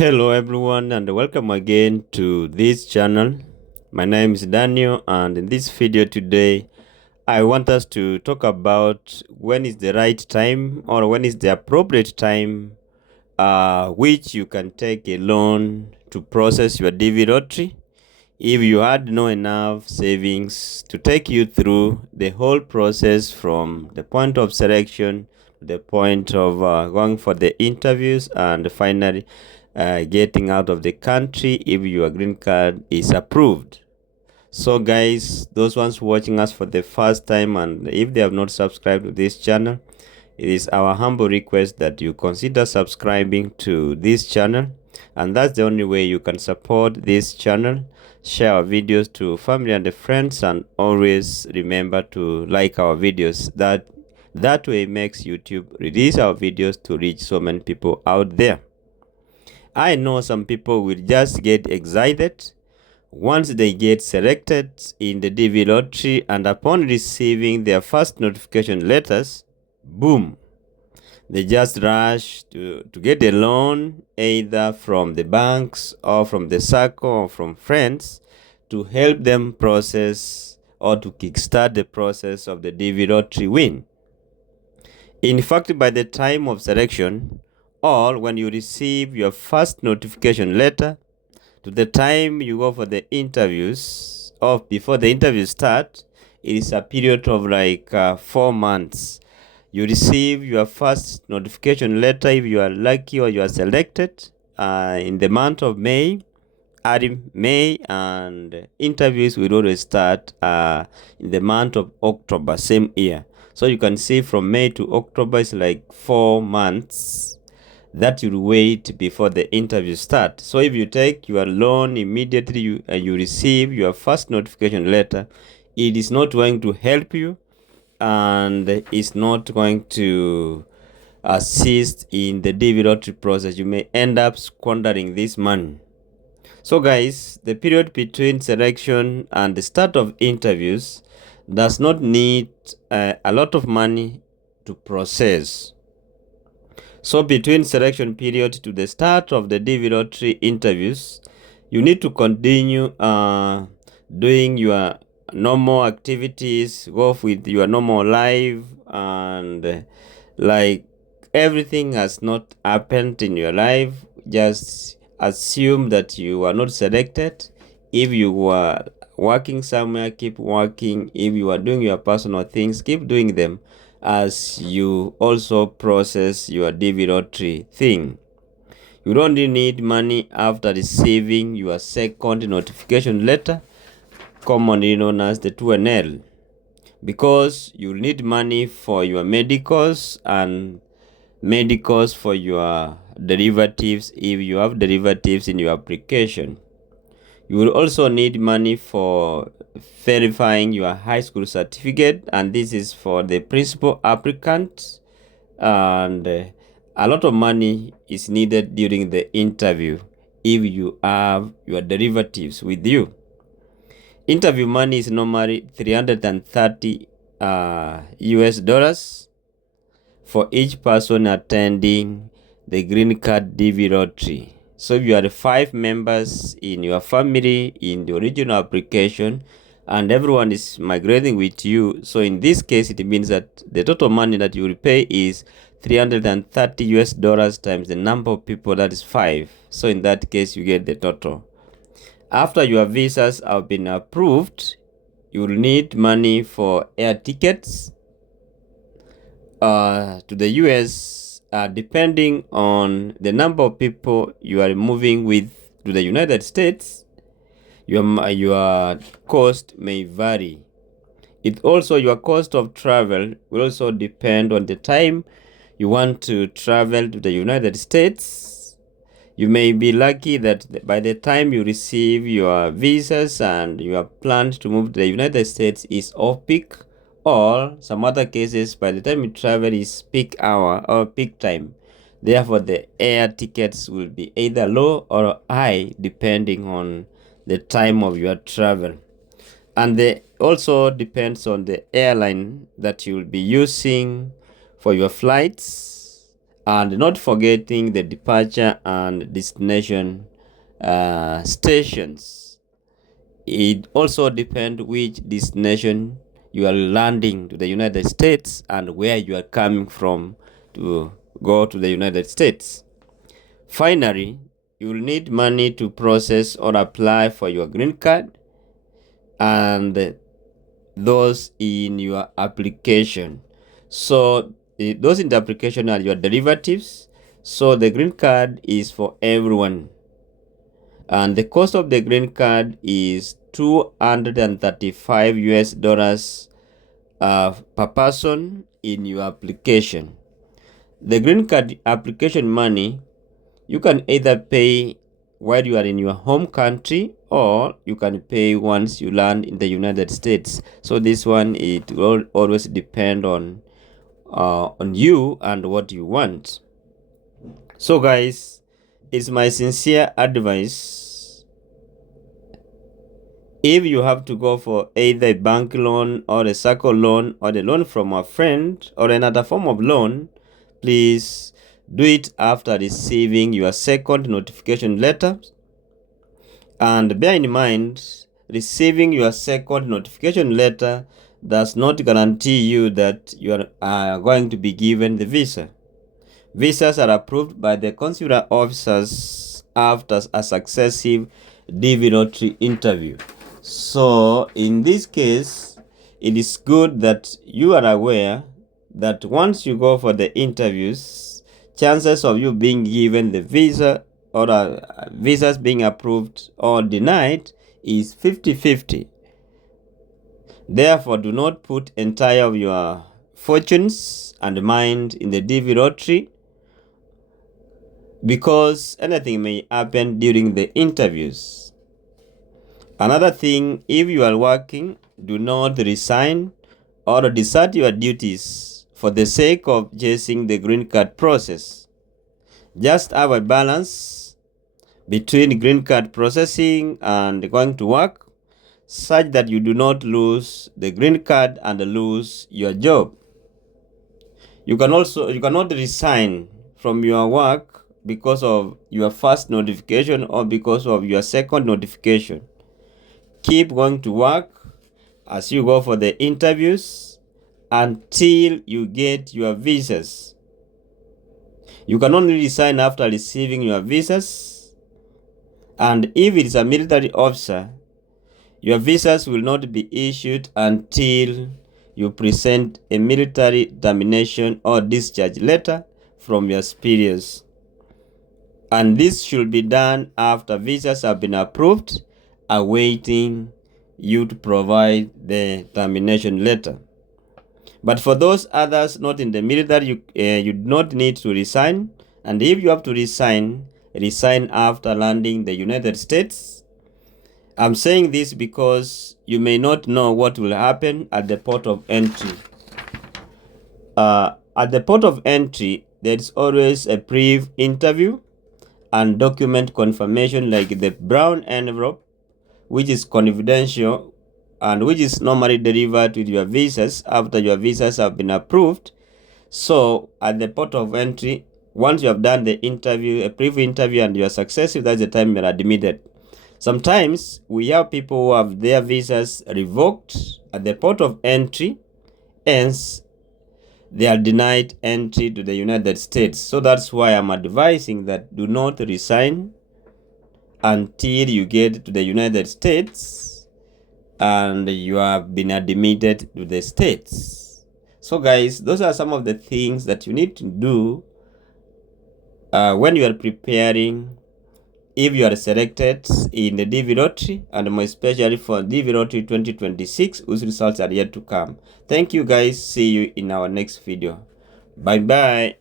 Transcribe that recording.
Hello everyone and welcome again to this channel. My name is Daniel, and in this video today I want us to talk about when is the right time or when is the appropriate time which you can take a loan to process your Dv Lottery if you had no enough savings to take you through the whole process from the point of selection to the point of going for the interviews and finally getting out of the country if your green card is approved. So guys, those ones watching us for the first time, and if they have not subscribed to this channel, it is our humble request that you consider subscribing to this channel, and that's the only way you can support this channel. Share our videos to family and friends, and always remember to like our videos. That way makes YouTube release our videos to reach so many people out there. I know some people will just get excited once they get selected in the Dv Lottery, and upon receiving their first notification letters, boom, they just rush to get a loan either from the banks or from the circle or from friends to help them process or to kickstart the process of the Dv Lottery win. In fact, by the time of selection, or when you receive your first notification letter to the time you go for the interviews or before the interviews start, it is a period of like 4 months. You receive your first notification letter if you are lucky or you are selected in the month of May, early May, and interviews will always start in the month of October same year. So you can see from May to October is like 4 months that you'll wait before the interview start. So if you take your loan immediately you receive your first notification letter, it is not going to help you and it's not going to assist in the Dv Lottery process. You may end up squandering this money. So guys, the period between selection and the start of interviews does not need a lot of money to process. So between selection period to the start of the Dv Lottery interviews, you need to continue doing your normal activities, go with your normal life, and like everything has not happened in your life. Just assume that you are not selected. If you were working somewhere, keep working. If you are doing your personal things, keep doing them as you also process your Dv Lottery thing. You don't need money after receiving your second notification letter, commonly known as the 2NL, because you need money for your medicals and medicals for your derivatives if you have derivatives in your application. You will also need money for verifying your high school certificate, and this is for the principal applicant, and a lot of money is needed during the interview if you have your derivatives with you. Interview money is normally $330 US dollars for each person attending the Greencard Dv Lottery. So if you are 5 members in your family in the original application and everyone is migrating with you, so in this case it means that the total money that you will pay is $330 US dollars times the number of people, that is 5. So in that case you get the total. After your visas have been approved, you will need money for air tickets to the US, depending on the number of people you are moving with to the United States. Your cost may vary. Your cost of travel will also depend on the time you want to travel to the United States. You may be lucky that by the time you receive your visas and you are planned to move to the United States is off peak, or some other cases by the time you travel is peak hour or peak time. Therefore, the air tickets will be either low or high depending on the time of your travel. And they also depends on the airline that you will be using for your flights and not forgetting the departure and destination stations. It also depends which destination you are landing to the United States and where you are coming from to go to the United States. Finally, you will need money to process or apply for your green card and those in your application. So those in the application are your derivatives. So the green card is for everyone. And the cost of the green card is $235 US per person in your application. The green card application money, you can either pay while you are in your home country, or you can pay once you land in the United States. So this one, it will always depend on you and what you want. So guys, it's my sincere advice, if you have to go for either a bank loan or a circle loan or a loan from a friend or another form of loan, please do it after receiving your second notification letter. And bear in mind, receiving your second notification letter does not guarantee you that you are going to be given the visa. Visas are approved by the consular officers after a successive Dv Lottery interview. So in this case, it is good that you are aware that once you go for the interviews, chances of you being given the visa or visas being approved or denied is 50-50. Therefore, do not put entire of your fortunes and mind in the Dv Lottery, because anything may happen during the interviews. Another thing, if you are working, do not resign or desert your duties for the sake of chasing the green card process. Just have a balance between green card processing and going to work, such that you do not lose the green card and lose your job. You cannot resign from your work because of your first notification or because of your second notification. Keep going to work as you go for the interviews until you get your visas. You can only resign after receiving your visas, and if it is a military officer, your visas will not be issued until you present a military termination or discharge letter from your superiors. And this should be done after visas have been approved, awaiting you to provide the termination letter. But for those others not in the military, you do not need to resign. And if you have to resign, resign after landing the United States. I'm saying this because you may not know what will happen at the port of entry. At the port of entry, there is always a pre-interview and document confirmation, like the brown envelope, which is confidential and which is normally delivered with your visas after your visas have been approved. So at the port of entry, once you have done the interview, a pre-interview, and you are successful, that's the time you are admitted. Sometimes we have people who have their visas revoked at the port of entry, hence they are denied entry to the United States. So that's why I'm advising that do not resign until you get to the United States and you have been admitted to the States. So guys, those are some of the things that you need to do when you are preparing, if you are selected in the Dv Lottery, and more especially for Dv Lottery 2026, whose results are yet to come. Thank you guys. See you in our next video. Bye bye.